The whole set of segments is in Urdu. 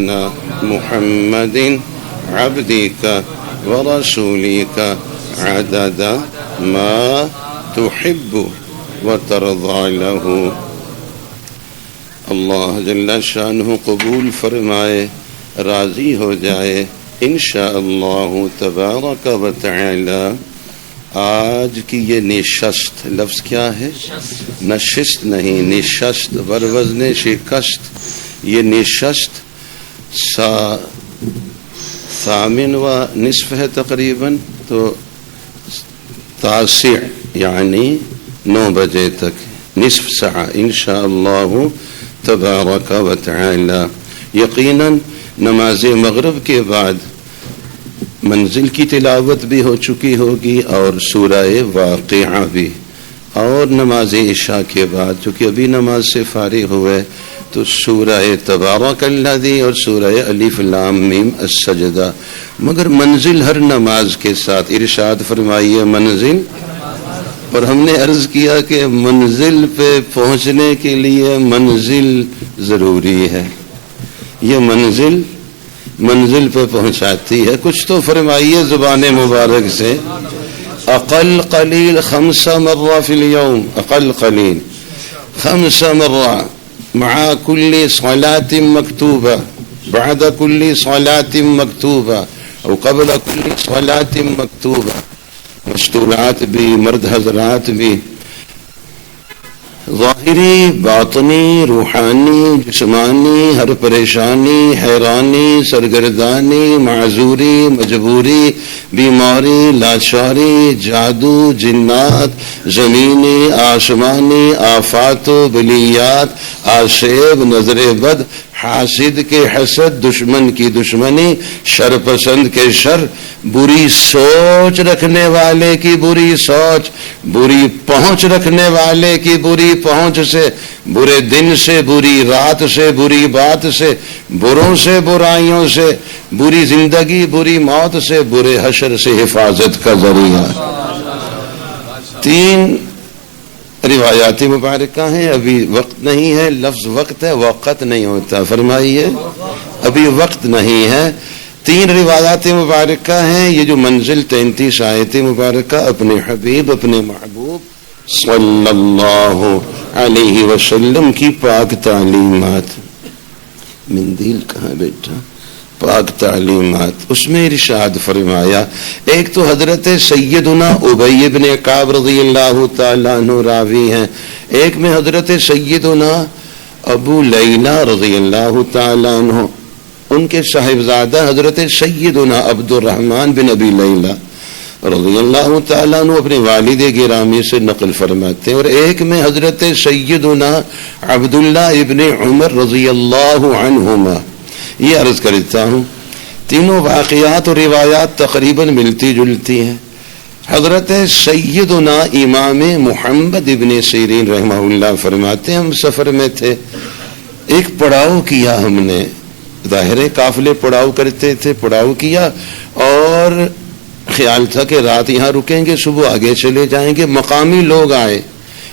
محمد عبدك ورسولك عدد ما تحب وترضى له۔ اللہ جل شانہ قبول فرمائے، راضی ہو جائے انشاءاللہ تبارک و تعالی۔ آج کی یہ نشست، لفظ کیا ہے؟ نشست نہیں، نشست بروزن شکست۔ یہ نشست ثامن و نصف ہے تقریباً، تو تاسع یعنی 9 بجے تک، نصف ساعہ انشاءاللہ تبارک و تعالی۔ یقیناً نماز مغرب کے بعد منزل کی تلاوت بھی ہو چکی ہوگی اور سورہ واقعہ بھی، اور نماز عشاء کے بعد چونکہ ابھی نماز سے فارغ ہوئے تو سورہ تبارک الذی اور سورہ الف لام میم السجدہ۔ مگر منزل ہر نماز کے ساتھ ارشاد فرمائیے منزل، اور ہم نے عرض کیا کہ منزل پہ پہنچنے کے لیے منزل ضروری ہے، یہ منزل پہ پہنچاتی ہے۔ کچھ تو فرمائیے زبان مبارک سے۔ اقل قلیل 5 مرہ فی اليوم، اقل قلیل 5 مرہ مع كل صلاة مكتوبة، بعد كل صلاة مكتوبة او قبل كل صلاة مكتوبة۔ مشتورات بھی، مرد حضرات بھی، ظاہری باطنی روحانی جسمانی، ہر پریشانی حیرانی سرگردانی معذوری مجبوری بیماری لاچاری جادو جنات زمینی آسمانی آفات و بلیات آشیب نظر بد حاسد کے حسد دشمن کی دشمنی شر پسند کے شر بری سوچ رکھنے والے کی بری سوچ بری پہنچ رکھنے والے کی بری پہنچ سے برے دن سے بری رات سے بری بات سے بروں سے برائیوں سے بری زندگی بری موت سے برے حشر سے حفاظت کا ذریعہ۔ 3 روایات مبارکہ ہیں، ابھی وقت نہیں ہے، لفظ وقت ہے وقت نہیں ہوتا، فرمائیے ابھی وقت نہیں ہے۔ 3 روایات مبارکہ ہیں، یہ جو منزل 33 آیت مبارکہ اپنے حبیب اپنے محبوب صلی اللہ علیہ وسلم کی پاک تعلیمات۔ مندیل کہاں بیٹھا؟ پاک تعلیمات، اس میں ارشاد فرمایا۔ ایک تو حضرت سیدنا ابی بن کعب رضی اللہ تعالیٰ عنہ راوی ہیں، ایک میں حضرت سیدنا ابو لیلہ رضی اللہ تعالیٰ عنہ، ان کے صاحبزادہ حضرت سیدنا عبد الرحمن بن ابی لیلہ رضی اللہ تعالیٰ عنہ اپنے والد گرامی سے نقل فرماتے ہیں، اور ایک میں حضرت سیدنا عبداللہ ابن عمر رضی اللہ عنہما۔ یہ عرض کرتا ہوں تینوں واقعات اور روایات تقریباً ملتی جلتی ہیں۔ حضرت سیدنا امام محمد ابن سیرین رحمہ اللہ فرماتے ہیں، ہم سفر میں تھے، ایک پڑاؤ کیا ہم نے، ظاہر قافلے پڑاؤ کرتے تھے، پڑاؤ کیا اور خیال تھا کہ رات یہاں رکیں گے صبح آگے چلے جائیں گے۔ مقامی لوگ آئے،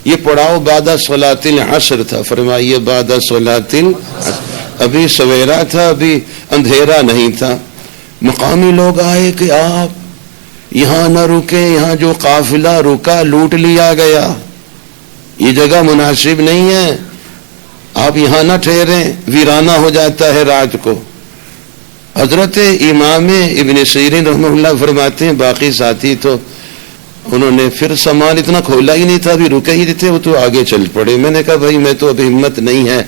یہ پڑاؤ بعد صلاۃ العصر تھا، فرمائیے بعد صلاۃ العصر، ابھی سویرا تھا، ابھی اندھیرا نہیں تھا۔ مقامی لوگ آئے کہ آپ یہاں نہ رکیں، یہاں جو قافلہ رکا لوٹ لیا گیا، یہ جگہ مناسب نہیں ہے، آپ یہاں نہ ٹھہریں، ویرانہ ہو جاتا ہے رات کو۔ حضرت امام ابن سیرین رحمہ اللہ فرماتے ہیں باقی ساتھی تو انہوں نے پھر سامان اتنا کھولا ہی نہیں تھا، ابھی رکے ہی تھے، وہ تو آگے چل پڑے۔ میں نے کہا بھائی میں تو اب ہمت نہیں ہے،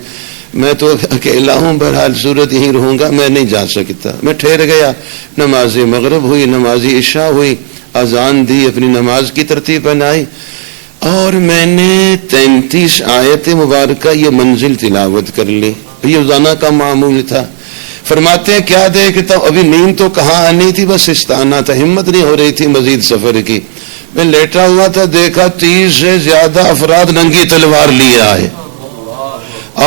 میں تو اکیلا ہوں، بہرحال صورت یہیں رہوں گا، میں نہیں جا سکتا۔ میں ٹھہر گیا، نماز مغرب ہوئی، نماز عشاء ہوئی، اذان دی، اپنی نماز کی ترتیب بنائی، اور میں نے 33 آیت مبارکہ یہ منزل تلاوت کر لی۔ یہ روزانہ کا معمول تھا۔ فرماتے ہیں کیا دیکھتا ہوں، ابھی نیند تو کہاں آنی تھی، بس استعانہ تھا، ہمت نہیں ہو رہی تھی مزید سفر کی۔ میں لیٹا ہوا تھا، دیکھا 30 سے زیادہ افراد ننگی تلوار لیے آئے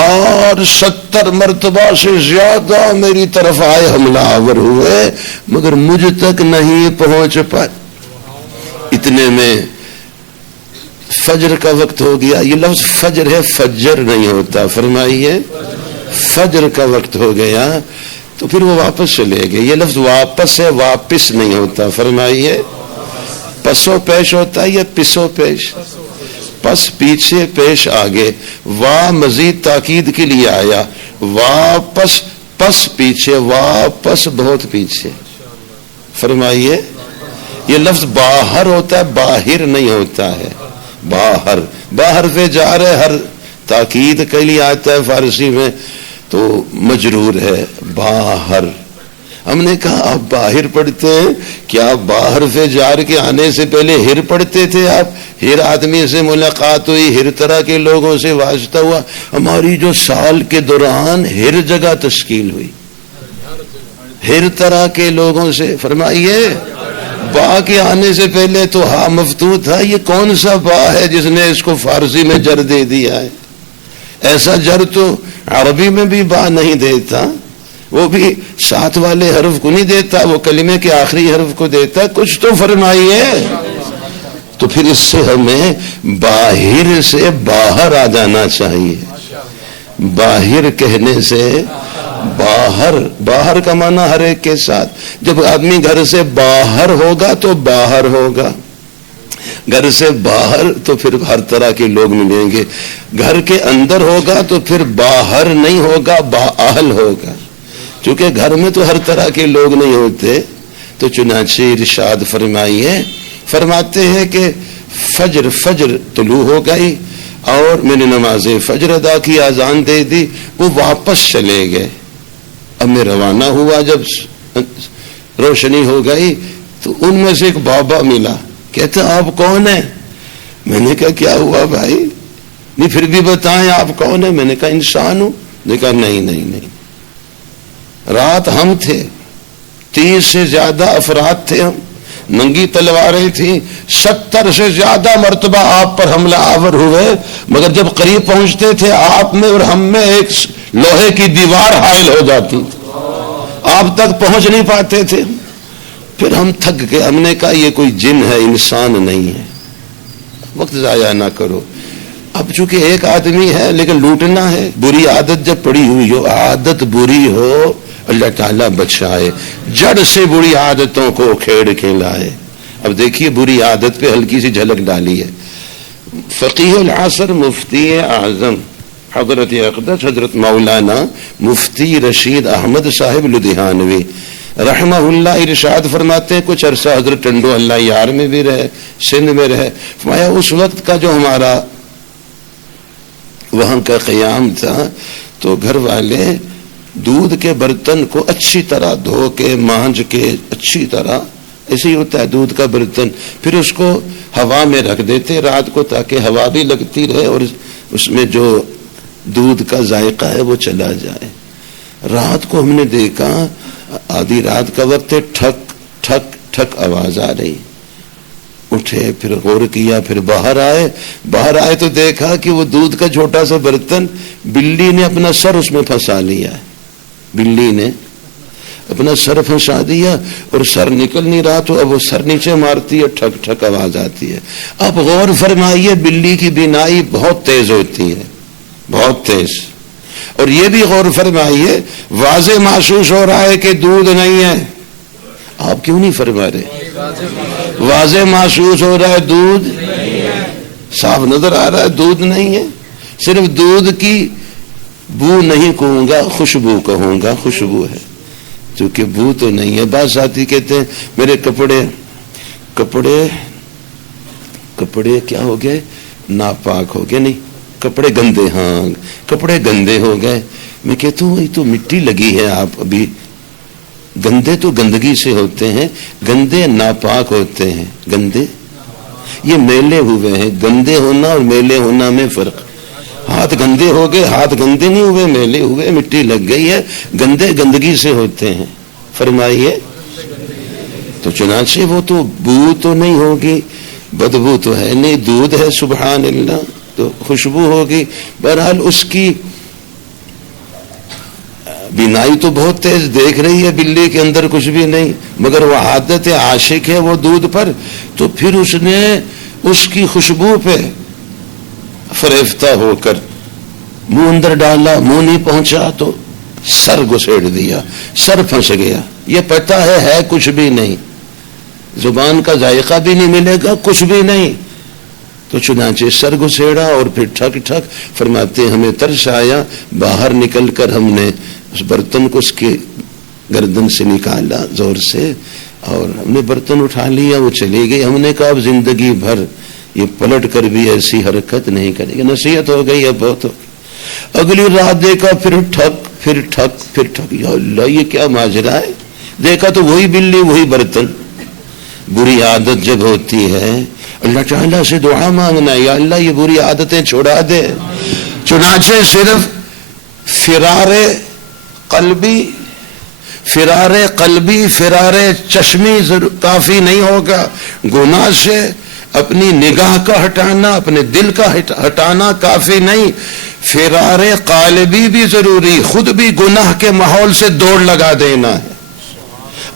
اور 70 مرتبہ سے زیادہ میری طرف آئے، حملہ آور ہوئے، مگر مجھ تک نہیں پہنچ پائے۔ اتنے میں فجر کا وقت ہو گیا۔ یہ لفظ فجر ہے، فجر نہیں ہوتا، فرمائیے فجر کا وقت ہو گیا۔ تو پھر وہ واپس چلے گئے. یہ لفظ واپس ہے، واپس نہیں ہوتا. فرمائیے پسو پیش ہوتا ہے یا پسو پیش؟ پس پیچھے پیش آگے. وا مزید تاکید کے لیے آیا. واپس پس پیچھے، واپس بہت پیچھے. فرمائیے یہ لفظ باہر ہوتا ہے، باہر نہیں ہوتا ہے. باہر باہر سے جا رہے، ہر تاکید کے لیے آتا ہے فارسی میں تو مجرور ہے باہر. ہم نے کہا آپ باہر پڑھتے ہیں کیا؟ باہر سے جار کے آنے سے پہلے ہر پڑھتے تھے آپ؟ ہر آدمی سے ملاقات ہوئی، ہر طرح کے لوگوں سے واسطہ ہوا. ہماری جو سال کے دوران ہر جگہ تشکیل ہوئی، ہر طرح کے لوگوں سے. فرمائیے با کے آنے سے پہلے تو ہاں مفتوح تھا. یہ کون سا با ہے جس نے اس کو فارسی میں جر دے دیا ہے؟ ایسا جر تو عربی میں بھی با نہیں دیتا، وہ بھی ساتھ والے حرف کو نہیں دیتا، وہ کلمے کے آخری حرف کو دیتا. کچھ تو فرمائیے. تو پھر اس سے ہمیں باہر سے باہر آ جانا چاہیے. باہر کہنے سے باہر، باہر کا معنی ہر ایک کے ساتھ. جب آدمی گھر سے باہر ہوگا تو باہر ہوگا، گھر سے باہر تو پھر ہر طرح کے لوگ ملیں گے. گھر کے اندر ہوگا تو پھر باہر نہیں ہوگا، بااہل ہوگا. چونکہ گھر میں تو ہر طرح کے لوگ نہیں ہوتے. تو چنانچہ ارشاد فرماتے ہیں کہ فجر طلوع ہو گئی اور میں نے نماز فجر ادا کی، اذان دے دی، وہ واپس چلے گئے. اب میں روانہ ہوا، جب روشنی ہو گئی تو ان میں سے ایک بابا ملا. کہتے آپ کون ہیں؟ میں نے کہا کیا ہوا بھائی؟ نہیں پھر بھی بتائیں آپ کون ہیں. میں نے کہا انسان ہوں. نے کہا نہیں، رات ہم تھے، 30 سے زیادہ افراد تھے، ہم ننگی تلواریں تھیں، 70 سے زیادہ مرتبہ آپ پر حملہ آور ہوئے، مگر جب قریب پہنچتے تھے آپ میں اور ہم میں ایک لوہے کی دیوار حائل ہو جاتی، آپ تک پہنچ نہیں پاتے تھے. پھر ہم تھک گئے. ہم نے کہا یہ کوئی جن ہے، انسان نہیں ہے، وقت ضائع نہ کرو. اب چونکہ ایک آدمی ہے لیکن لوٹنا ہے. بری عادت جب پڑی ہوئی ہو، عادت بری ہو، اللہ تعالیٰ بچائے، جڑ سے بری عادتوں کو کھیڑ کے لائے. اب دیکھیے بری عادت پہ ہلکی سی جھلک ڈالی ہے. فقیہ العصر مفتی اعظم حضرت اقدس حضرت مولانا مفتی رشید احمد صاحب لدھیانوی رحمہ اللہ ارشاد فرماتے ہیں، کچھ عرصہ حضرت ٹنڈو اللہ یار میں بھی رہے، سندھ میں رہے. فرمایا اس وقت کا جو ہمارا وہاں کا قیام تھا تو گھر والے دودھ کے برتن کو اچھی طرح دھو کے مانج کے اچھی طرح، ایسے ہی ہوتا ہے دودھ کا برتن، پھر اس کو ہوا میں رکھ دیتے رات کو تاکہ ہوا بھی لگتی رہے اور اس میں جو دودھ کا ذائقہ ہے وہ چلا جائے. رات کو ہم نے دیکھا آدھی رات کا وقت ہے، ٹھک ٹھک ٹھک آواز آ رہی. اٹھے، پھر غور کیا، پھر باہر آئے تو دیکھا کہ وہ دودھ کا چھوٹا سا برتن بلی نے اپنا سر اس میں پھنسا لیا ہے. بلی نے اپنا سر پھنسا دیا اور سر نکل نہیں رہا تو اب وہ سر نیچے مارتی ہے، ٹھک ٹھک آواز آتی ہے. اب غور فرمائیے بلی کی بینائی بہت تیز ہوتی ہے، بہت تیز. اور یہ بھی غور فرمائیے واضح محسوس ہو رہا ہے کہ دودھ نہیں ہے. آپ کیوں نہیں فرما رہے؟ واضح محسوس ہو رہا ہے دودھ صاف نظر آ رہا ہے دودھ نہیں ہے. صرف دودھ کی بو نہیں کہوں گا، خوشبو کہوں گا، خوشبو ہے، چونکہ بو تو نہیں ہے. بعض ساتھی کہتے ہیں میرے کپڑے کیا ہو گئے، ناپاک ہو گئے. نہیں، کپڑے گندے، ہاں کپڑے گندے ہو گئے. میں کہتا ہوں یہ تو مٹی لگی ہے، آپ ابھی گندے تو گندگی سے ہوتے ہیں، گندے ناپاک ہوتے ہیں. گندے یہ میلے ہوئے ہیں. گندے ہونا اور میلے ہونا میں فرق. ہاتھ گندے ہو گئے، ہاتھ گندے نہیں ہوئے، میلے ہوئے، مٹی لگ گئی ہے. گندے گندگی سے ہوتے ہیں. فرمائیے تو چنانچہ وہ تو بو تو نہیں ہوگی، بدبو تو ہے نہیں، دودھ ہے سبحان اللہ، تو خوشبو ہوگی. بہرحال اس کی بینائی تو بہت تیز دیکھ رہی ہے، بلی کے اندر کچھ بھی نہیں، مگر وہ عادت عاشق ہے وہ دودھ پر. تو پھر اس نے اس کی خوشبو پہ فریفتہ ہو کر منہ اندر ڈالا، منہ نہیں پہنچا تو سر گھسیڑ دیا، سر پھنس گیا، یہ پتہ ہے کچھ بھی نہیں، زبان کا ذائقہ بھی نہیں ملے گا، کچھ بھی نہیں، تو چنانچہ سر گھسیڑا اور پھر ٹھک ٹھک فرماتے ہیں ہمیں ترس آیا، باہر نکل کر ہم نے اس برتن کو اس کے گردن سے نکالا زور سے اور ہم نے برتن اٹھا لیا، وہ چلی گئی۔ ہم نے کہا اب زندگی بھر یہ پلٹ کر بھی ایسی حرکت نہیں کرے گی، نصیحت ہو گئی اب بہت ہو گئی۔ اگلی رات دیکھا پھر ٹھک پھر ٹھک پھر ٹھک، یا اللہ یہ کیا ماجرا ہے، دیکھا تو وہی بلی وہی برتن۔ بری عادت جب ہوتی ہے اللہ تعالیٰ سے دعا مانگنا، یا اللہ یہ بری عادتیں چھوڑا دے۔ چنانچہ صرف فرار قلبی فرار چشمی کافی نہیں ہوگا، گناہ سے اپنی نگاہ کا ہٹانا، اپنے دل کا ہٹانا کافی نہیں، فرار قالبی بھی ضروری، خود بھی گناہ کے ماحول سے دوڑ لگا دینا ہے۔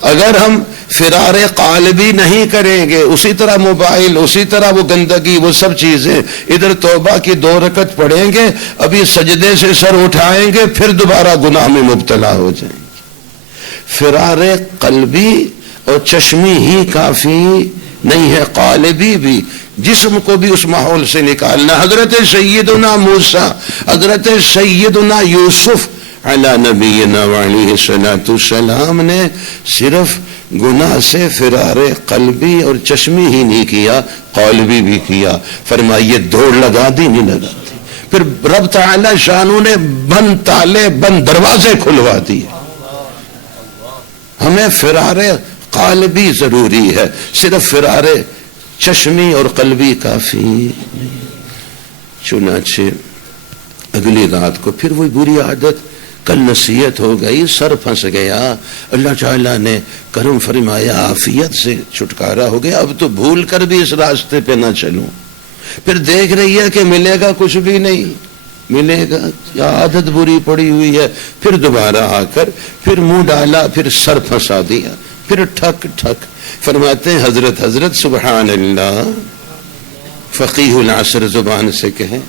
اگر ہم فرار قالبی نہیں کریں گے، اسی طرح موبائل، اسی طرح وہ گندگی، وہ سب چیزیں، ادھر توبہ کی 2 رکعت پڑھیں گے، ابھی سجدے سے سر اٹھائیں گے، پھر دوبارہ گناہ میں مبتلا ہو جائیں گے۔ فرار قلبی اور چشمی ہی کافی نہیں ہے، قالبی بھی، جسم کو بھی اس ماحول سے نکالنا۔ حضرت سیدنا موسیٰ، حضرت سیدنا یوسف علی نبینا وعلیہ الصلوۃ والسلام نے صرف گناہ سے فرار قلبی اور چشمی ہی نہیں کیا، قالبی بھی کیا۔ فرمائیے دوڑ لگا دی نہیں لگا دی، پھر رب تعالی شانوں نے بند تالے بند دروازے کھلوا دیے۔ ہمیں فرار قالبی ضروری ہے، صرف فرار چشمی اور قلبی کافی نہیں۔ چنانچہ اگلی رات کو پھر وہی بری عادت، کل نصیحت ہو گئی، سر پھنس گیا، اللہ تعالیٰ نے کرم فرمایا، عافیت سے چھٹکارا ہو گیا، اب تو بھول کر بھی اس راستے پہ نہ چلوں۔ پھر دیکھ رہی ہے کہ ملے گا کچھ بھی نہیں، ملے گا کیا، عادت بری پڑی ہوئی ہے، پھر دوبارہ آ کر پھر منہ ڈالا، پھر سر پھنسا دیا، پھر ٹھک ٹھک۔ فرماتے ہیں حضرت سبحان اللہ، فقیہ العصر زبان سے کہیں،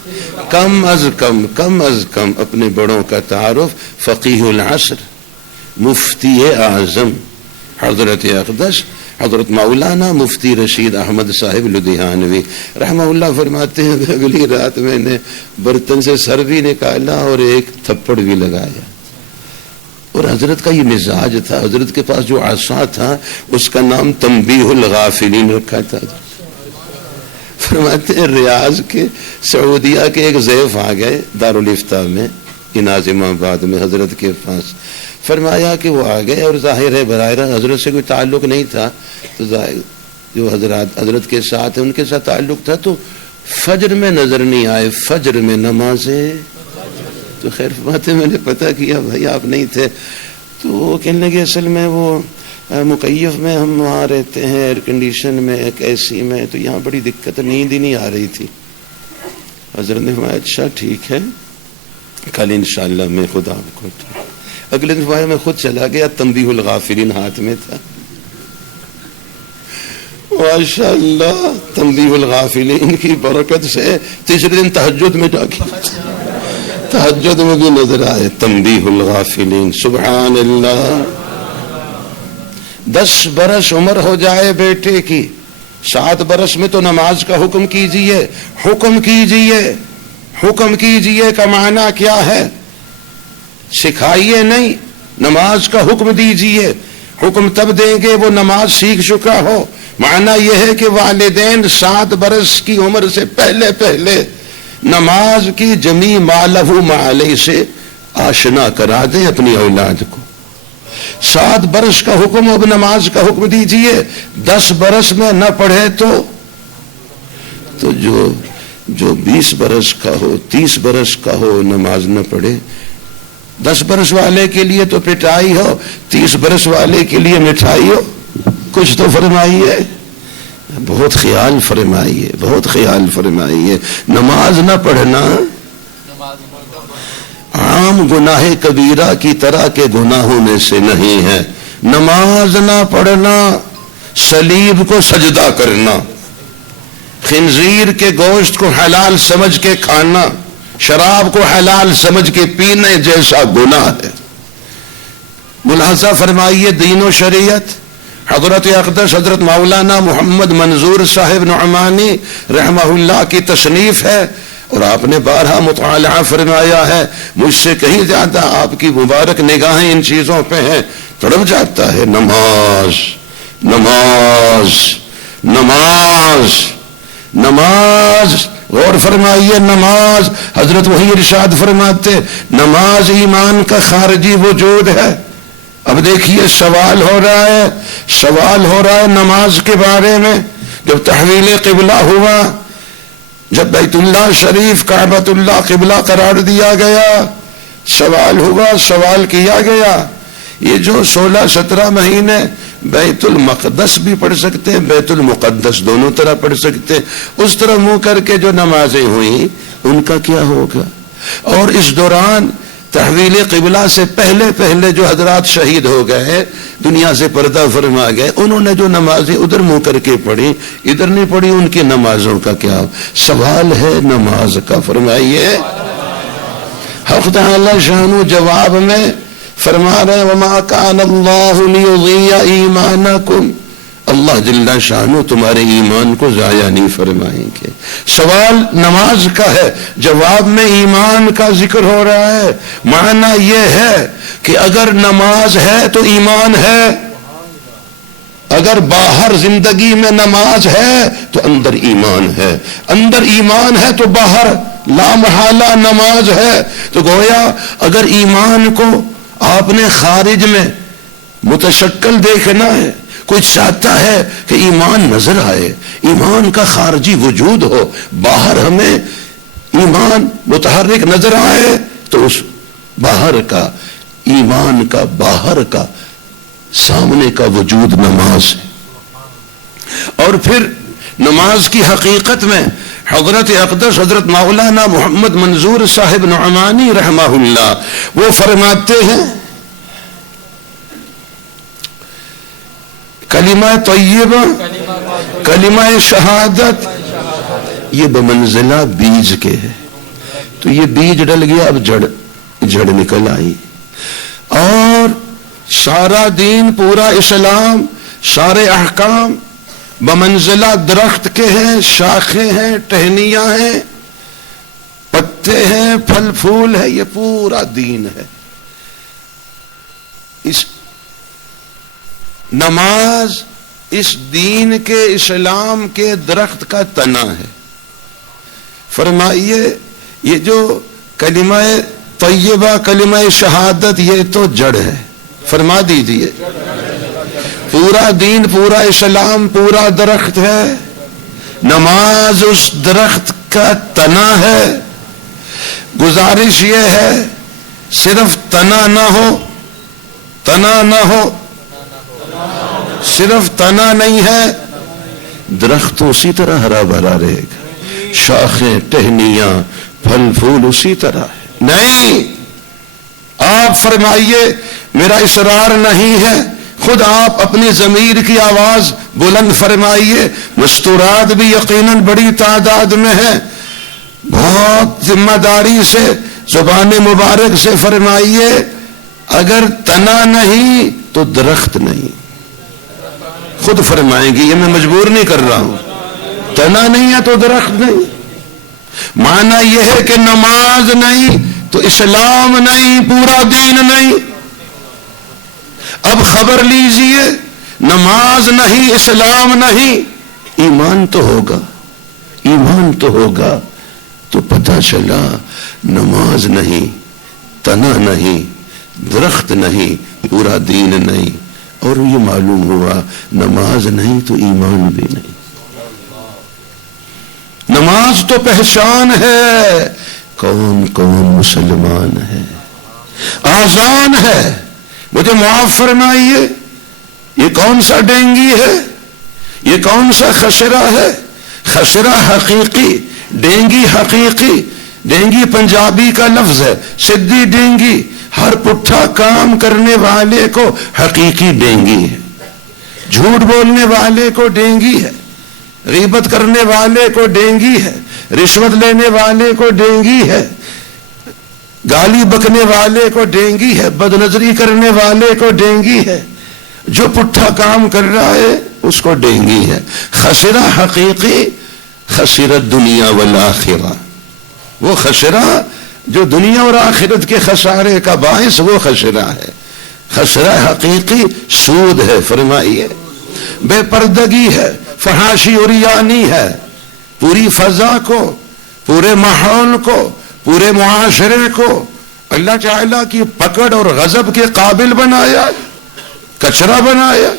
کم از کم اپنے بڑوں کا تعارف، فقیہ العصر، مفتی اعظم حضرت اقدس حضرت مولانا مفتی رشید احمد صاحب لدھیانوی رحمہ اللہ فرماتے ہیں کہ اگلی رات میں نے برتن سے سر بھی نکالا اور ایک تھپڑ بھی لگایا، اور حضرت کا یہ مزاج تھا، حضرت کے پاس جو عصا تھا اس کا نام تنبیہ الغافلین رکھا تھا۔ فرماتے ہیں ریاض کے سعودیہ کے ایک ضیف آ گئے دارالافتاء میں، ناظم آباد میں حضرت کے پاس، فرمایا کہ وہ آ گئے اور ظاہر ہے براہ راست حضرت سے کوئی تعلق نہیں تھا، تو جو حضرت کے ساتھ ان کے ساتھ تعلق تھا، تو فجر میں نظر نہیں آئے، فجر میں نمازیں، تو خیر فرماتے میں نے پتہ کیا بھائی آپ نہیں تھے، تو وہ کہنے لگے اصل میں وہ مکیف میں ہم وہاں رہتے ہیں، ایئر کنڈیشن میں، ایک اے سی میں، تو یہاں بڑی دقت، نیند ہی نہیں آ رہی تھی۔ حضرت نے فرمایا اچھا ٹھیک ہے، کل انشاءاللہ میں خود آپ کو، اگلے دن فرمایا میں خود چلا گیا، تنبیہ الغافلین ہاتھ میں تھا، ماشاءاللہ تنبیہ الغافلین کی برکت سے تیسرے دن تہجد میں جا کے تہجد میں بھی نظر آئے تنبیہ الغافلین۔ سبحان اللہ۔ 10 برس عمر ہو جائے بیٹے کی، 7 برس میں تو نماز کا حکم کیجئے، حکم کیجئے، حکم کیجئے کا معنی کیا ہے؟ سکھائیے نہیں، نماز کا حکم دیجئے، حکم تب دیں گے وہ نماز سیکھ چکا ہو۔ معنی یہ ہے کہ والدین 7 برس کی عمر سے پہلے نماز کی جمیع ما لہ ما علیہ سے آشنا کرا دیں اپنی اولاد کو۔ 7 برس کا حکم، اب نماز کا حکم دیجئے، 10 برس میں نہ پڑھے تو جو 20 برس کا ہو، 30 برس کا ہو، نماز نہ پڑھے، 10 برس والے کے لیے تو پٹائی ہو، 30 برس والے کے لیے مٹھائی ہو، کچھ تو فرمائیے، بہت خیال فرمائیے، بہت خیال فرمائیے۔ نماز نہ پڑھنا عام گناہ کبیرہ کی طرح کے گناہوں میں سے نہیں ہے۔ نماز نہ پڑھنا، صلیب کو سجدہ کرنا، خنزیر کے گوشت کو حلال سمجھ کے کھانا، شراب کو حلال سمجھ کے پینے جیسا گناہ ہے۔ ملاحظہ فرمائیے دین و شریعت حضرت اقدس حضرت مولانا محمد منظور صاحب نعمانی رحمہ اللہ کی تصنیف ہے، اور آپ نے بارہا مطالعہ فرمایا ہے، مجھ سے کہیں زیادہ آپ کی مبارک نگاہیں ان چیزوں پہ ہیں، تڑپ جاتا ہے۔ نماز نماز نماز نماز، غور فرمائیے، نماز، حضرت وہی ارشاد فرماتے نماز ایمان کا خارجی وجود ہے۔ اب دیکھیے سوال ہو رہا ہے نماز کے بارے میں۔ جب تحویل قبلہ ہوا، جب بیت اللہ شریف کعبۃ اللہ قبلہ قرار دیا گیا، سوال ہوا، سوال کیا گیا، یہ جو 16-17 مہینے بیت المقدس بھی پڑھ سکتے ہیں، بیت المقدس دونوں طرح پڑھ سکتے ہیں، اس طرح منہ کر کے جو نمازیں ہوئیں ان کا کیا ہوگا؟ اور اس دوران تحویل قبلہ سے پہلے جو حضرات شہید ہو گئے، دنیا سے پردہ فرما گئے، انہوں نے جو نمازیں ادھر منہ کر کے پڑھی، ادھر نہیں پڑھی، ان کی نمازوں کا کیا؟ سوال ہے نماز کا۔ فرمائیے حق تعالی شانو جواب میں فرما رہے وما کان اللہ لیضیع ایمانکم، اللہ جل شانو تمہارے ایمان کو ضائع نہیں فرمائیں گے۔ سوال نماز کا ہے، جواب میں ایمان کا ذکر ہو رہا ہے۔ معنی یہ ہے کہ اگر نماز ہے تو ایمان ہے، اگر باہر زندگی میں نماز ہے تو اندر ایمان ہے، اندر ایمان ہے تو باہر لا محالہ نماز ہے۔ تو گویا اگر ایمان کو آپ نے خارج میں متشکل دیکھنا ہے، کوئی چاہتا ہے کہ ایمان نظر آئے، ایمان کا خارجی وجود ہو، باہر ہمیں ایمان متحرک نظر آئے، تو اس باہر کا ایمان کا باہر کا سامنے کا وجود نماز ہے۔ اور پھر نماز کی حقیقت میں حضرت اقدس حضرت مولانا محمد منظور صاحب نعمانی رحمہ اللہ وہ فرماتے ہیں کلمہ طیبہ، کلمہ شہادت، یہ بمنزلہ بیج کے ہے۔ تو یہ بیج ڈل گیا، اب جڑ نکل آئی، اور سارا دین، پورا اسلام، سارے احکام بمنزلہ درخت کے ہیں، شاخیں ہیں، ٹہنیاں ہیں، پتے ہیں، پھل پھول ہے، یہ پورا دین ہے۔ اس نماز اس دین کے، اسلام کے درخت کا تنا ہے۔ فرمائیے یہ جو کلمہ طیبہ، کلمہ شہادت، یہ تو جڑ ہے، فرما دیجیے۔ پورا دین، پورا اسلام، پورا درخت ہے، نماز اس درخت کا تنا ہے۔ گزارش یہ ہے صرف تنا نہ ہو، تنا نہ ہو، صرف تنا نہیں ہے، درخت اسی طرح ہرا بھرا رہے گا، شاخیں، ٹہنیاں، پھل پھول اسی طرح ہے۔ نہیں، آپ فرمائیے میرا اصرار نہیں ہے، خود آپ اپنی ضمیر کی آواز بلند فرمائیے۔ مستورات بھی یقیناً بڑی تعداد میں ہے، بہت ذمہ داری سے زبان مبارک سے فرمائیے اگر تنا نہیں تو درخت نہیں۔ خود فرمائیں گی، یہ میں مجبور نہیں کر رہا ہوں، تنا نہیں ہے تو درخت نہیں۔ معنی یہ ہے کہ نماز نہیں تو اسلام نہیں، پورا دین نہیں۔ اب خبر لیجئے، نماز نہیں، اسلام نہیں، ایمان تو ہوگا، ایمان تو ہوگا، تو پتہ چلا نماز نہیں، تنا نہیں، درخت نہیں، پورا دین نہیں، اور یہ معلوم ہوا نماز نہیں تو ایمان بھی نہیں۔ نماز تو پہچان ہے کون کون مسلمان ہے، آذان ہے۔ مجھے معاف فرمائیے، یہ کون سا ڈینگی ہے، یہ کون سا خشرہ ہے؟ خشرہ حقیقی، ڈینگی حقیقی۔ ڈینگی پنجابی کا لفظ ہے، سدھی ڈینگی، ہر پٹھا کام کرنے والے کو حقیقی ڈینگی ہے، جھوٹ بولنے والے کو ڈینگی ہے، غیبت کرنے والے کو ڈینگی ہے، رشوت لینے والے کو ڈینگی ہے، گالی بکنے والے کو ڈینگی ہے، بد نظری کرنے والے کو ڈینگی ہے، جو پٹھا کام کر رہا ہے اس کو ڈینگی ہے۔ خسرہ حقیقی خسرت دنیا والآخرہ، وہ خسرہ جو دنیا اور آخرت کے خسارے کا باعث وہ خسرہ ہے۔ خسرہ حقیقی سود ہے، فرمائیے، بے پردگی ہے، فحاشی اور ریانی ہے، پوری فضا کو، پورے ماحول کو، پورے معاشرے کو اللہ تعالیٰ کی پکڑ اور غضب کے قابل بنایا، کچرا بنایا،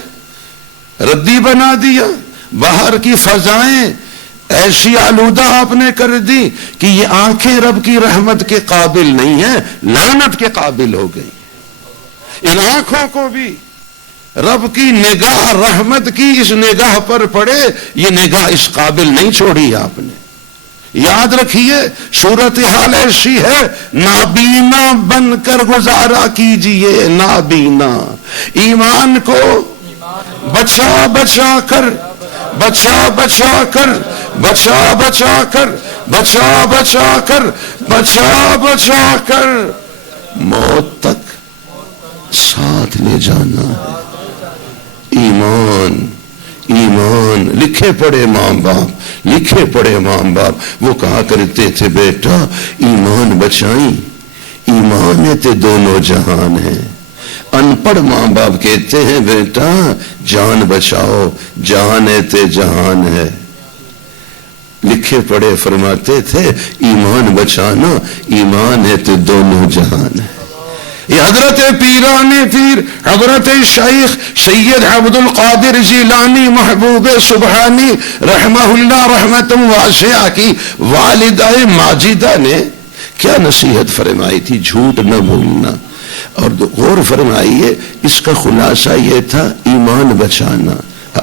ردی بنا دیا۔ باہر کی فضائیں ایسی آلودہ آپ نے کر دی کہ یہ آنکھیں رب کی رحمت کے قابل نہیں ہیں، لعنت کے قابل ہو گئی۔ ان آنکھوں کو بھی رب کی نگاہ رحمت کی اس نگاہ پر پڑے، یہ نگاہ اس قابل نہیں چھوڑی آپ نے۔ یاد رکھیے صورتحال ایسی ہے، نابینا بن کر گزارا کیجئے، نابینا ایمان کو بچا بچا کر، بچا بچا کر، بچا بچا کر، بچا بچا کر، بچا بچا کر موت تک ساتھ لے جانا ہے۔ ایمان، ایمان، لکھے پڑے ماں باپ، لکھے پڑے ماں باپ وہ کہا کرتے تھے بیٹا ایمان بچائیں، ایمان ہے تے دونوں جہان ہیں۔ ان پڑھ ماں باپ کہتے ہیں بیٹا جان بچاؤ، جان ہے تے جہان ہے۔ لکھے پڑے فرماتے تھے ایمان بچانا، ایمان ہے تے دونوں جہان ہے۔ یہ حضرت پیران پیر حضرت شیخ سید عبد القادر جیلانی محبوب سبحانی رحمہ اللہ رحمت واسعہ کی والدہ ماجدہ نے کیا نصیحت فرمائی تھی؟ جھوٹ نہ بھولنا۔ اور غور فرمائیے اس کا خلاصہ یہ تھا ایمان بچانا۔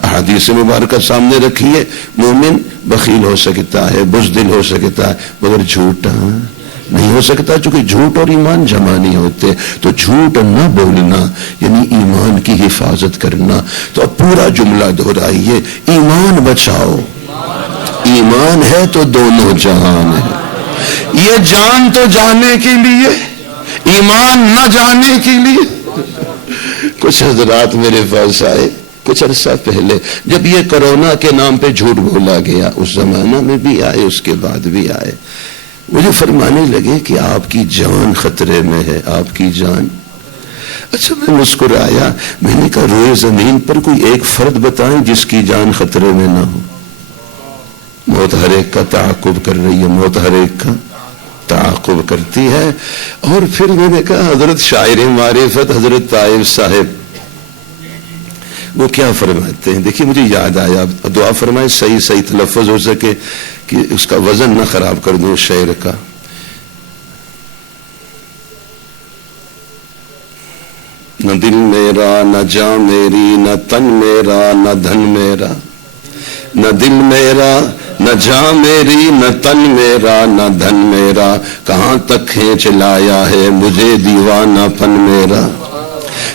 حدیث مبارکہ سامنے رکھیے، مومن بخیل ہو سکتا ہے، بزدل ہو سکتا ہے، مگر جھوٹا نہیں ہو سکتا، چونکہ جھوٹ اور ایمان جمع نہیں ہوتے۔ تو جھوٹ نہ بولنا یعنی ایمان کی حفاظت کرنا۔ تو اب پورا جملہ دہرائیے، ایمان بچاؤ، ایمان ہے تو دونوں جہان ہے۔ یہ جان تو جانے کے لیے، ایمان نہ جانے کے لیے۔ کچھ حضرات میرے پاس آئے کچھ عرصہ پہلے، جب یہ کرونا کے نام پہ جھوٹ بولا گیا، اس زمانہ میں بھی آئے، اس کے بعد بھی آئے، مجھے فرمانے لگے کہ آپ کی جان خطرے میں ہے، آپ کی جان۔ اچھا میں مسکرایا، میں نے کہا روئے زمین پر کوئی ایک فرد بتائیں جس کی جان خطرے میں نہ ہو۔ موت ہر ایک کا تعاقب کر رہی ہے، موت ہر ایک کا تعاقب کرتی ہے۔ اور پھر میں نے کہا حضرت شاعر معرفت حضرت طائب صاحب وہ کیا فرماتے ہیں؟ دیکھیے مجھے یاد آیا، دعا فرمائے صحیح صحیح تلفظ ہو سکے کہ اس کا وزن نہ خراب کر دوں شعر کا۔ نہ دل میرا نہ جاں میری، نہ تن میرا نہ دھن میرا، نہ دل میرا نہ جاں میری، نہ تن میرا نہ دھن میرا، کہاں تک کھینچ لایا ہے مجھے دیوانہ پن میرا۔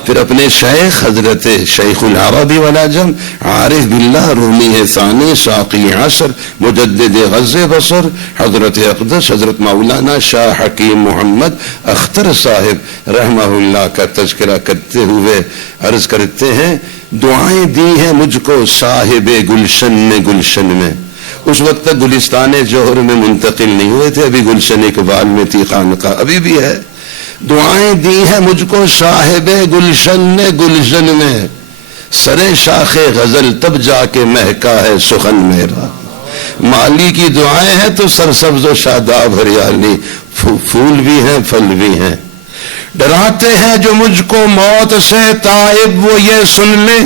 پھر اپنے شیخ حضرت شیخ العربی والعجم عارف باللہ رومی ہے ثانی ساقی عصر مجدد غز بصر حضرت اقدس حضرت مولانا شاہ حکیم محمد اختر صاحب رحمہ اللہ کا تذکرہ کرتے ہوئے عرض کرتے ہیں، دعائیں دی ہیں مجھ کو صاحب گلشن نے گلشن میں۔ اس وقت تک گلستان جوہر میں منتقل نہیں ہوئے تھے، ابھی گلشن اقبال میں تھی خانقاہ، ابھی بھی ہے۔ دعائیں دی ہیں مجھ کو صاحب گلشن نے گلشن میں، سرے شاخ غزل تب جا کے مہکا ہے سخن میرا۔ مالی کی دعائیں ہیں تو سرسبز و شاداب ہریالی، پھول بھی ہیں پھل بھی ہیں۔ ڈراتے ہیں جو مجھ کو موت سے تائب وہ یہ سن لیں،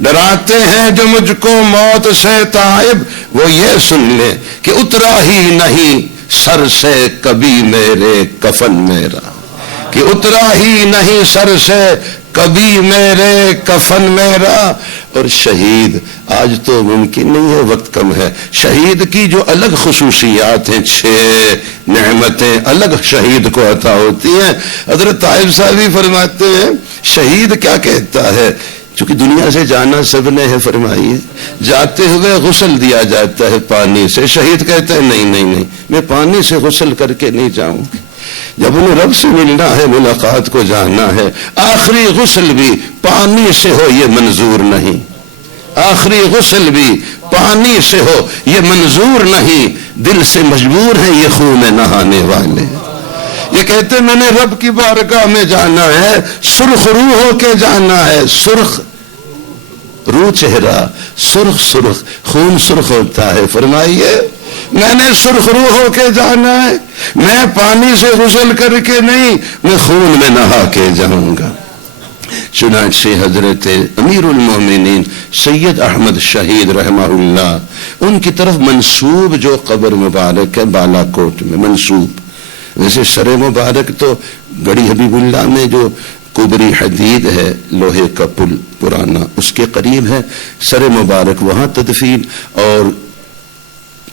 ڈراتے ہیں جو مجھ کو موت سے تائب وہ یہ سن لیں کہ اترا ہی نہیں سر سے کبھی میرے کفن میرا، کہ اترا ہی نہیں سر سے کبھی میرے کفن میرا۔ اور شہید آج تو ممکن نہیں ہے، وقت کم ہے، شہید کی جو الگ خصوصیات ہیں، 6 نعمتیں الگ شہید کو عطا ہوتی ہیں۔ حضرت طائب صاحب بھی فرماتے ہیں شہید کیا کہتا ہے، چونکہ دنیا سے جانا سب نے ہے، فرمائیے جاتے ہوئے غسل دیا جاتا ہے پانی سے، شہید کہتا ہے نہیں نہیں نہیں، میں پانی سے غسل کر کے نہیں جاؤں، جب انہیں رب سے ملنا ہے، ملاقات کو جاننا ہے، آخری غسل بھی پانی سے ہو یہ منظور نہیں، آخری غسل بھی پانی سے ہو یہ منظور نہیں، دل سے مجبور ہے یہ خون نہانے والے۔ یہ کہتے میں نے رب کی بارگاہ میں جانا ہے، سرخ روح ہو کے جانا ہے، سرخ روح چہرہ، سرخ سرخ خون سرخ ہوتا ہے، فرمائیے میں نے سرخ روح ہو کے جانا ہے، میں پانی سے غسل کر کے نہیں، میں خون میں نہا کے جاؤں گا۔ چنانچہ حضرت امیر المومنین سید احمد شہید رحمہ اللہ، ان کی طرف منسوب جو قبر مبارک ہے بالا کوٹ میں منسوب، ویسے سر مبارک تو گڑی حبیب اللہ میں جو کوبری حدید ہے لوہے کا پل پرانا اس کے قریب ہے سر مبارک، وہاں تدفین، اور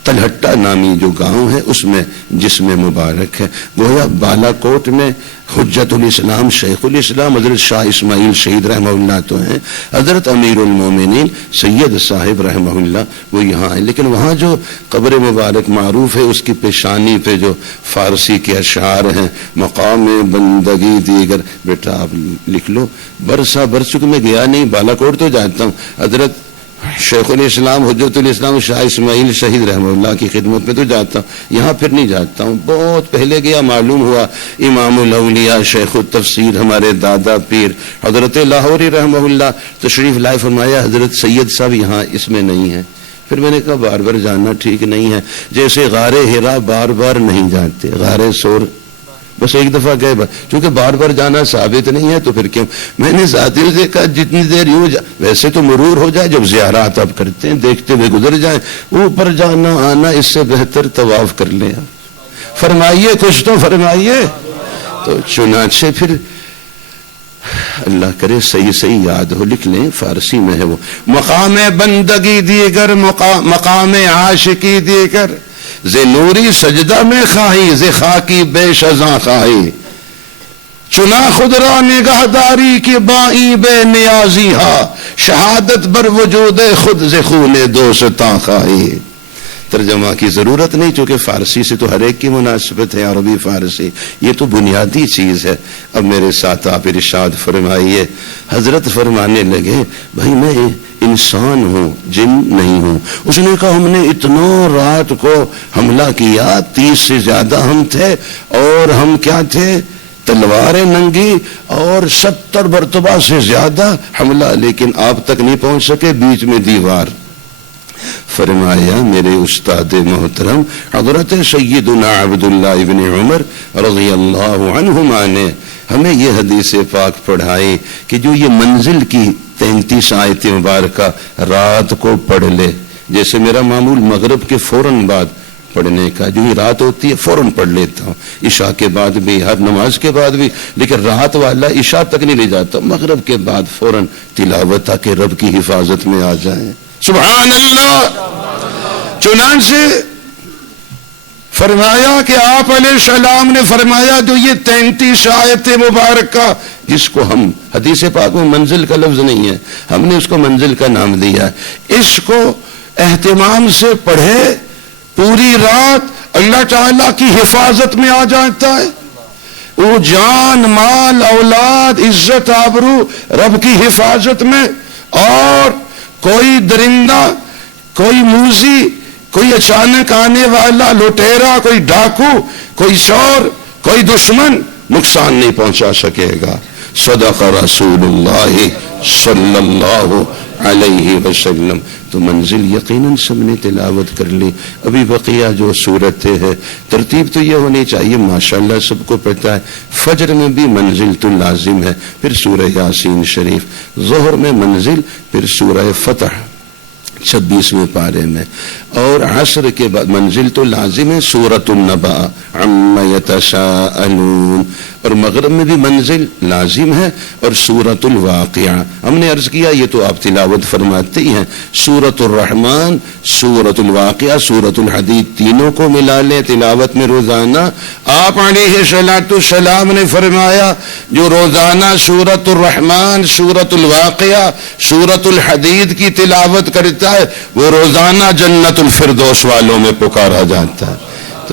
تلہٹا نامی جو گاؤں ہے اس میں جسم مبارک ہے۔ گویا بالا کوٹ میں حجت الاسلام شیخ الاسلام حضرت شاہ اسماعیل شہید رحمہ اللہ تو ہیں، حضرت امیر المومنین سید صاحب رحمہ اللہ وہ یہاں ہیں، لیکن وہاں جو قبر مبارک معروف ہے اس کی پیشانی پہ جو فارسی کے اشعار ہیں، مقام بندگی دیگر، بیٹا آپ لکھ لو، برسا برس چکے میں گیا نہیں، بالا کوٹ تو جاتا ہوں، حضرت شیخ الاسلام حجت الاسلام شاہ اسماعیل شہید رحمہ اللہ کی خدمت میں تو جاتا ہوں، یہاں پھر نہیں جاتا ہوں، بہت پہلے گیا، معلوم ہوا امام الاولیاء شیخ التفسیر ہمارے دادا پیر حضرت لاہوری رحمہ اللہ تشریف لائے، فرمایا حضرت سید صاحب یہاں اس میں نہیں ہے۔ پھر میں نے کہا بار بار جانا ٹھیک نہیں ہے، جیسے غار ہرا بار بار نہیں جاتے، غار سور بس ایک دفعہ گئے، چونکہ بار بار جانا ثابت نہیں ہے تو پھر کیوں؟ میں نے ذاتی سے کہا جتنی دیر یوں ویسے تو مرور ہو جائے، جب زیارات اب کرتے ہیں دیکھتے ہوئے گزر جائیں، اوپر جانا آنا اس سے بہتر طواف کر لیں آپ، فرمائیے کچھ تو فرمائیے۔ تو چنانچہ پھر اللہ کرے صحیح صحیح یاد ہو، لکھ لیں فارسی میں ہے وہ، مقام بندگی دیگر مقام عاشقی دیگر، زے نوری سجدہ میں خواہی زے خاکی بے شزاں خواہی، چنا خود را نگہداری کی بائی بے نیازی ہا، شہادت بر وجود خود زے خون دوستاں خواہی۔ ترجمہ کی ضرورت نہیں چونکہ فارسی سے تو ہر ایک کی مناسبت ہے، عربی فارسی یہ تو بنیادی چیز ہے۔ اب میرے ساتھ آپ ارشاد فرمائیے، حضرت فرمانے لگے بھائی میں انسان ہوں جن نہیں ہوں۔ اس نے کہا ہم نے اتنا رات کو حملہ کیا، 30 سے زیادہ ہم تھے، اور ہم کیا تھے؟ تلواریں ننگی، اور 70 مرتبہ سے زیادہ حملہ، لیکن آپ تک نہیں پہنچ سکے، بیچ میں دیوار۔ فرمایا میرے استاد محترم حضرت سیدنا عبداللہ ابن عمر رضی اللہ عنہما نے ہمیں یہ حدیث پاک پڑھائی کہ جو یہ منزل کی 33 آیت مبارکہ رات کو پڑھ لے، جیسے میرا معمول مغرب کے فوراً بعد پڑھنے کا، جو یہ رات ہوتی ہے فوراً پڑھ لیتا ہوں، عشاء کے بعد بھی، ہر نماز کے بعد بھی، لیکن رات والا عشاء تک نہیں لے جاتا، مغرب کے بعد فوراً تلاوت تاکہ رب کی حفاظت میں آ جائیں۔ سبحان اللہ۔ چنانچہ فرمایا کہ آپ علیہ السلام نے فرمایا جو یہ 33 آیت مبارکہ، جس کو ہم حدیث پاک میں منزل کا لفظ نہیں ہے، ہم نے اس کو منزل کا نام دیا ہے، اس کو اہتمام سے پڑھے پوری رات، اللہ تعالیٰ کی حفاظت میں آ جاتا ہے، وہ جان مال اولاد عزت آبرو رب کی حفاظت میں، اور کوئی درندہ، کوئی موذی، کوئی اچانک آنے والا لٹیرا، کوئی ڈاکو، کوئی چور، کوئی دشمن نقصان نہیں پہنچا سکے گا۔ صدق رسول اللہ صلی اللہ علیہ وسلم۔ تو منزل یقیناً سب نے تلاوت کر لی۔ ابھی بقیہ جو صورتیں ہے، ترتیب تو یہ ہونی چاہیے، ماشاءاللہ سب کو پتہ ہے، فجر میں بھی منزل تو لازم ہے، پھر سورہ یاسین شریف، ظہر میں منزل، پھر سورہ فتح 26ویں پارے میں، اور عصر کے بعد منزل تو لازم ہے، سورۃ النبأ عما یتساءلون، اور مغرب میں بھی منزل لازم ہے، اور سورۃ الواقعہ۔ ہم نے عرض کیا یہ تو آپ تلاوت فرماتے ہی ہیں، سورۃ الرحمن، سورۃ الواقعہ، سورۃ الحدید، تینوں کو ملا لیں تلاوت میں روزانہ۔ آپ علیہ السلام نے فرمایا جو روزانہ سورۃ الرحمن، سورۃ الواقعہ، سورۃ الحدید کی تلاوت کرتا ہے وہ روزانہ جنت الفردوس والوں میں پکارا جاتا ہے۔ تو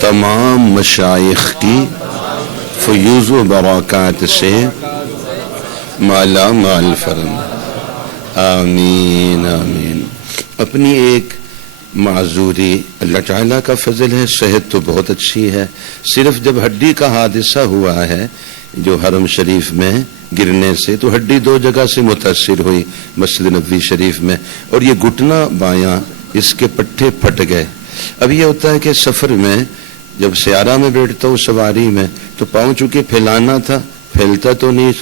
تمام مشائخ کی فیوز و برکات سے مالا مال فرما، آمین آمین۔ اپنی ایک معذوری، اللہ تعالیٰ کا فضل ہے، صحت تو بہت اچھی ہے، صرف جب ہڈی کا حادثہ ہوا ہے جو حرم شریف میں گرنے سے، تو ہڈی 2 جگہ سے متاثر ہوئی، مسجد نبوی شریف میں، اور یہ گھٹنا بایاں اس کے پٹھے پھٹ گئے۔ اب یہ ہوتا ہے کہ سفر میں جب سیارہ میں بیٹھتا ہوں سواری میں تو پاؤں چونکہ پھیلانا تھا، پھیلتا تو نہیں،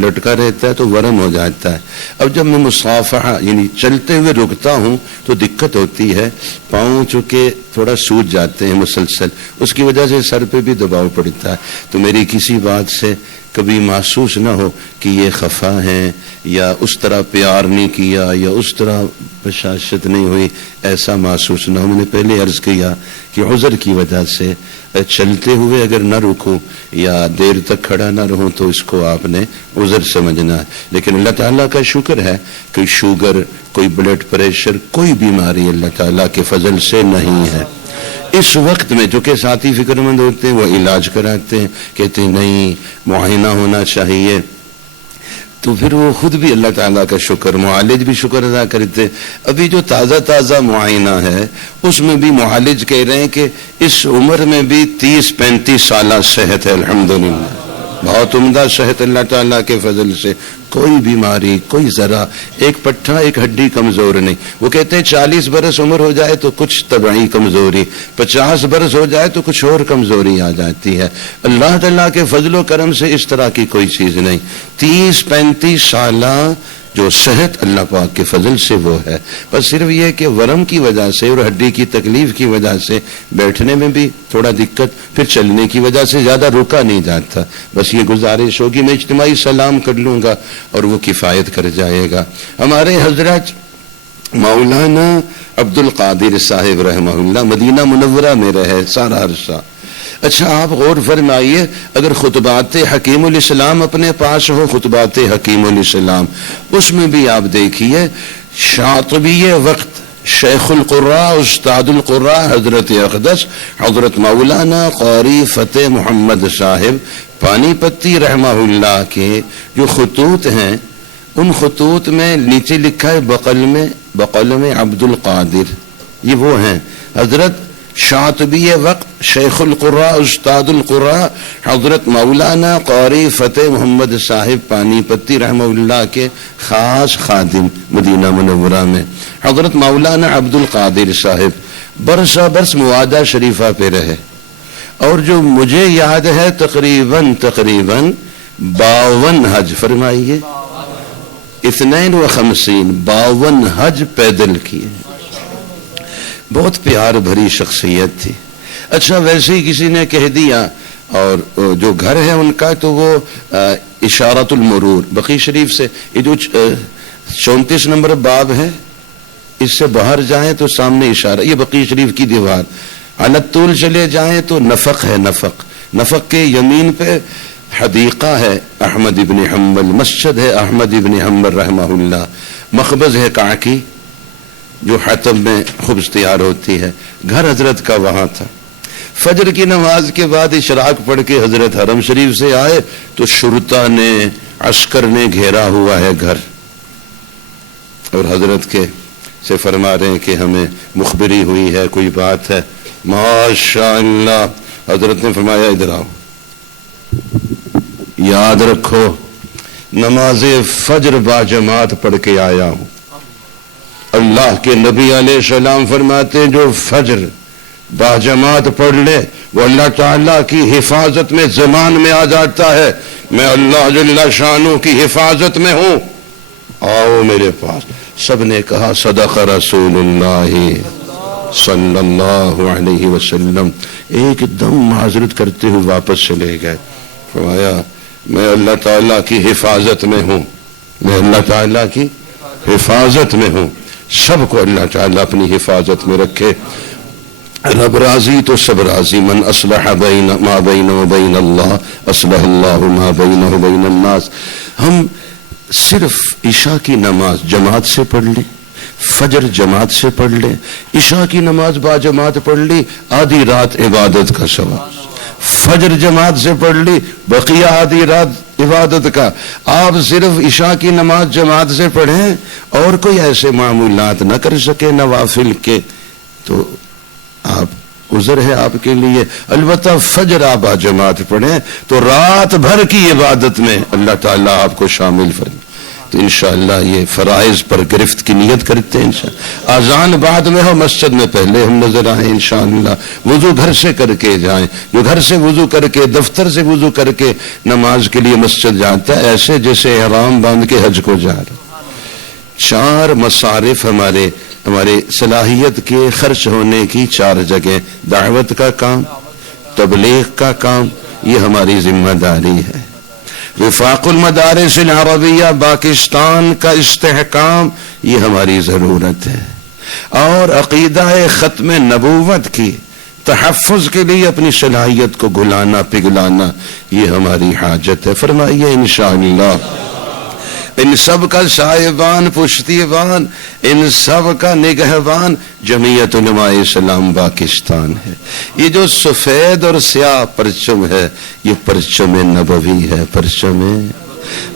لٹکا رہتا ہے تو ورم ہو جاتا ہے۔ اب جب میں مصافحہ یعنی چلتے ہوئے رکتا ہوں تو دقت ہوتی ہے، پاؤں چونکہ تھوڑا سوج جاتے ہیں مسلسل، اس کی وجہ سے سر پہ بھی دباؤ پڑتا ہے۔ تو میری کسی بات سے کبھی محسوس نہ ہو کہ یہ خفا ہیں یا اس طرح پیار نہیں کیا یا اس طرح بشاشت نہیں ہوئی، ایسا محسوس نہ ہو۔ میں نے پہلے عرض کیا کہ عذر کی وجہ سے چلتے ہوئے اگر نہ رکوں یا دیر تک کھڑا نہ رہوں تو اس کو آپ نے عذر سمجھنا ہے، لیکن اللہ تعالیٰ کا شکر ہے کہ شوگر، کوئی بلڈ پریشر، کوئی بیماری اللہ تعالیٰ کے فضل سے نہیں ہے۔ اس وقت میں جو کہ ساتھی فکر مند ہوتے ہیں وہ علاج کراتے ہیں، کہتے ہیں نہیں معائنہ ہونا چاہیے، تو پھر وہ خود بھی اللہ تعالیٰ کا شکر، معالج بھی شکر ادا کرتے۔ ابھی جو تازہ معائنہ ہے اس میں بھی معالج کہہ رہے ہیں کہ اس عمر میں بھی 30-35 سالہ صحت ہے، الحمدللہ، بہت عمدہ صحت اللہ تعالیٰ کے فضل سے، کوئی بیماری، کوئی ذرا ایک پٹھا ایک ہڈی کمزور نہیں۔ وہ کہتے ہیں 40 برس عمر ہو جائے تو کچھ طبعی کمزوری، 50 برس ہو جائے تو کچھ اور کمزوری آ جاتی ہے، اللہ تعالیٰ کے فضل و کرم سے اس طرح کی کوئی چیز نہیں۔ 30-35 سالہ جو صحت اللہ پاک کے فضل سے وہ ہے، بس صرف یہ کہ ورم کی وجہ سے اور ہڈی کی تکلیف کی وجہ سے بیٹھنے میں بھی تھوڑا دقت، پھر چلنے کی وجہ سے زیادہ رکا نہیں جاتا۔ بس یہ گزارش ہوگی، میں اجتماعی سلام کر لوں گا اور وہ کفایت کر جائے گا۔ ہمارے حضرت مولانا عبد القادر صاحب رحمہ اللہ مدینہ منورہ میں رہے سارا عرصہ۔ اچھا آپ غور فرمائیے، اگر خطبات حکیم الاسلام اپنے پاس ہو، خطبات حکیم الاسلام، اس میں بھی آپ دیکھیے شاطبی وقت شیخ القراء استاد القراء حضرت اقدس حضرت مولانا قاری فتح محمد صاحب پانی پتی رحمہ اللہ کے جو خطوط ہیں، ان خطوط میں نیچے لکھا ہے بقلم عبد القادر، یہ وہ ہیں حضرت شاطبی وقت شیخ القراء استاد القراء حضرت مولانا قاری فتح محمد صاحب پانی پتی رحمہ اللہ کے خاص خادم مدینہ منورہ میں، حضرت مولانا عبد القادر صاحب برسہ برس موادہ شریفہ پہ رہے، اور جو مجھے یاد ہے تقریباً 52 حج، فرمائیے 52 حج پیدل کیے، بہت پیار بھری شخصیت تھی۔ اچھا ویسے ہی کسی نے کہہ دیا، اور جو گھر ہے ان کا تو وہ اشارت المرور بقی شریف سے، یہ جو 34 نمبر باب ہے اس سے باہر جائیں تو سامنے اشارہ، یہ بقی شریف کی دیوار، علتول چلے جائیں تو نفق ہے، نفق کے یمین پہ حدیقہ ہے احمد ابن حنبل، مسجد ہے احمد ابن حنبل رحمہ اللہ، مخبز ہے کاکی جو حطب میں خبز تیار ہوتی ہے، گھر حضرت کا وہاں تھا۔ فجر کی نماز کے بعد اشراق پڑھ کے حضرت حرم شریف سے آئے تو شرطا نے، عسکر نے گھیرا ہوا ہے گھر، اور حضرت کے سے فرما رہے ہیں کہ ہمیں مخبری ہوئی ہے، کوئی بات ہے؟ ماشاء اللہ، حضرت نے فرمایا ادھر آؤ، یاد رکھو نماز فجر باجماعت پڑھ کے آیا ہوں۔ اللہ کے نبی علیہ السلام فرماتے جو فجر باجماعت پڑھ لے وہ اللہ تعالیٰ کی حفاظت میں زمان میں آ جاتا ہے، میں اللہ جل شانہ کی حفاظت میں ہوں، آؤ میرے پاس۔ سب نے کہا صدق رسول اللہ صلی اللہ علیہ وسلم، ایک دم معذرت کرتے ہوئے واپس چلے گئے، فرمایا میں اللہ تعالیٰ کی حفاظت میں ہوں، میں اللہ تعالیٰ کی حفاظت میں ہوں۔ سب کو اللہ تعالیٰ اپنی حفاظت میں رکھے، رب راضی تو سب راضی، من اصلح بین ما بین و بین اللہ اصلح اللہ ما بینہ و بین الناس۔ ہم صرف عشاء کی نماز جماعت سے پڑھ لیں، فجر جماعت سے پڑھ لیں، عشاء کی نماز با جماعت پڑھ لی، آدھی رات عبادت کا ثواب۔ فجر جماعت سے پڑھ لی، بقیہ آدھی رات عبادت کا۔ آپ صرف عشاء کی نماز جماعت سے پڑھیں اور کوئی ایسے معمولات نہ کر سکے نوافل کے تو آپ عذر ہے آپ کے لیے، البتہ فجر آپ جماعت پڑھیں تو رات بھر کی عبادت میں اللہ تعالیٰ آپ کو شامل فرمائے۔ تو انشاءاللہ یہ فرائض پر گرفت کی نیت کرتے ہیں انشاءاللہ۔ اذان بعد میں ہو، مسجد میں پہلے ہم نظر آئیں انشاءاللہ۔ وضو گھر سے کر کے جائیں، جو گھر سے وضو کر کے، دفتر سے وضو کر کے نماز کے لیے مسجد جاتا ہے، ایسے جیسے احرام باندھ کے حج کو جا رہا۔ 4 مصارف ہمارے صلاحیت کے خرچ ہونے کی 4 جگہ، دعوت کا کام، تبلیغ کا کام، یہ ہماری ذمہ داری ہے۔ وفاق المدارس العربیہ پاکستان کا استحکام، یہ ہماری ضرورت ہے، اور عقیدہ ختم نبوت کی تحفظ کے لیے اپنی صلاحیت کو گلانا پگلانا، یہ ہماری حاجت ہے۔ فرمائیے انشاءاللہ ان سب کا سائبان پشتیبان، ان سب کا نگہبان جمعیت علماء اسلام پاکستان ہے۔ یہ جو سفید اور سیاہ پرچم ہے، یہ پرچم نبوی ہے، پرچم،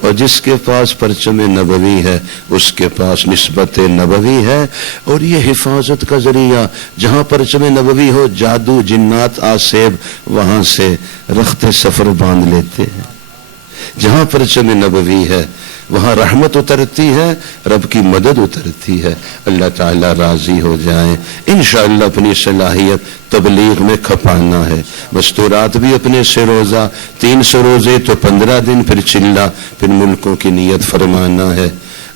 اور جس کے پاس پرچم نبوی ہے اس کے پاس نسبت نبوی ہے، اور یہ حفاظت کا ذریعہ۔ جہاں پرچم نبوی ہو، جادو جنات آسیب وہاں سے رخت سفر باندھ لیتے ہیں۔ جہاں پرچم نبوی ہے وہاں رحمت اترتی ہے، رب کی مدد اترتی ہے، اللہ تعالیٰ راضی ہو جائیں۔ انشاءاللہ اپنی صلاحیت تبلیغ میں کھپانا ہے۔ مستورات بھی اپنے سے روزہ، 300 روزے تو 15 دن، پھر چلہ، پھر ملکوں کی نیت فرمانا ہے۔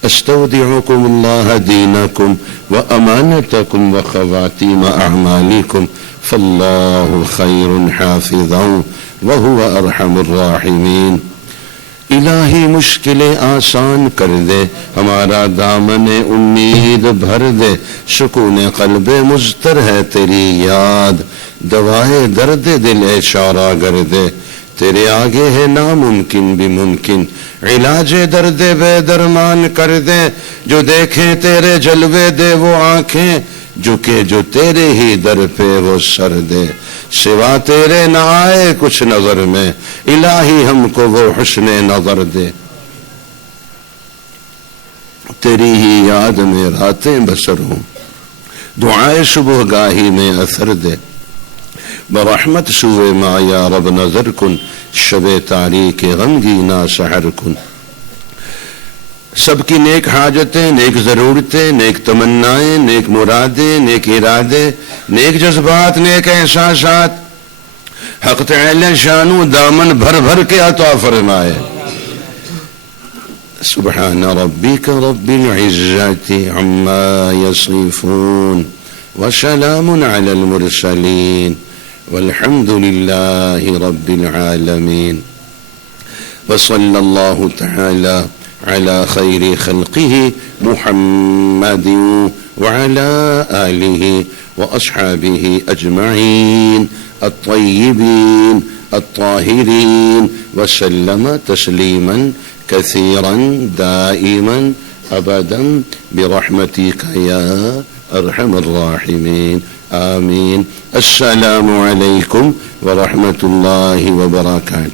استودعکم اللہ دینکم وامانتکم وخواتیم اعمالکم فاللہ خیر حافظا وہو ارحم الراحمین۔ الہی مشکلیں آسان کر دے، ہمارا دامن امید بھر دے، سکون قلب مضطر ہے تیری یاد، دوائے درد دل اشارہ گر دے، تیرے آگے ہے ناممکن بھی ممکن، علاج درد بے درمان کر دے، جو دیکھیں تیرے جلوے دے وہ آنکھیں، جھکے جو تیرے ہی در پہ وہ سر دے، سوا تیرے نہ آئے کچھ نظر میں، الہی ہم کو وہ حسن نظر دے، تیری ہی یاد میں راتیں بسر ہوں، دعائے صبح گاہی میں اثر دے، برحمت سوئے ما یا رب نظر کن، شب تاریک غمگینہ سحر کن۔ سب کی نیک حاجتیں، نیک ضرورتیں، نیک تمنائیں، نیک مرادیں، نیک ارادے، نیک جذبات، نیک احساسات، حق تعالی شانو دامن بھر بھر کے عطا فرمائے۔ سبحان ربک رب العزت عما یصفون وسلام علی المرسلین والحمد للہ رب العالمین، وصلی اللہ تعالی على خير خلقه محمد وعلى آله وأصحابه أجمعين الطيبين الطاهرين وسلم تسليما كثيرا دائما أبدا برحمتك يا أرحم الراحمين آمين۔ السلام عليكم ورحمة الله وبركاته۔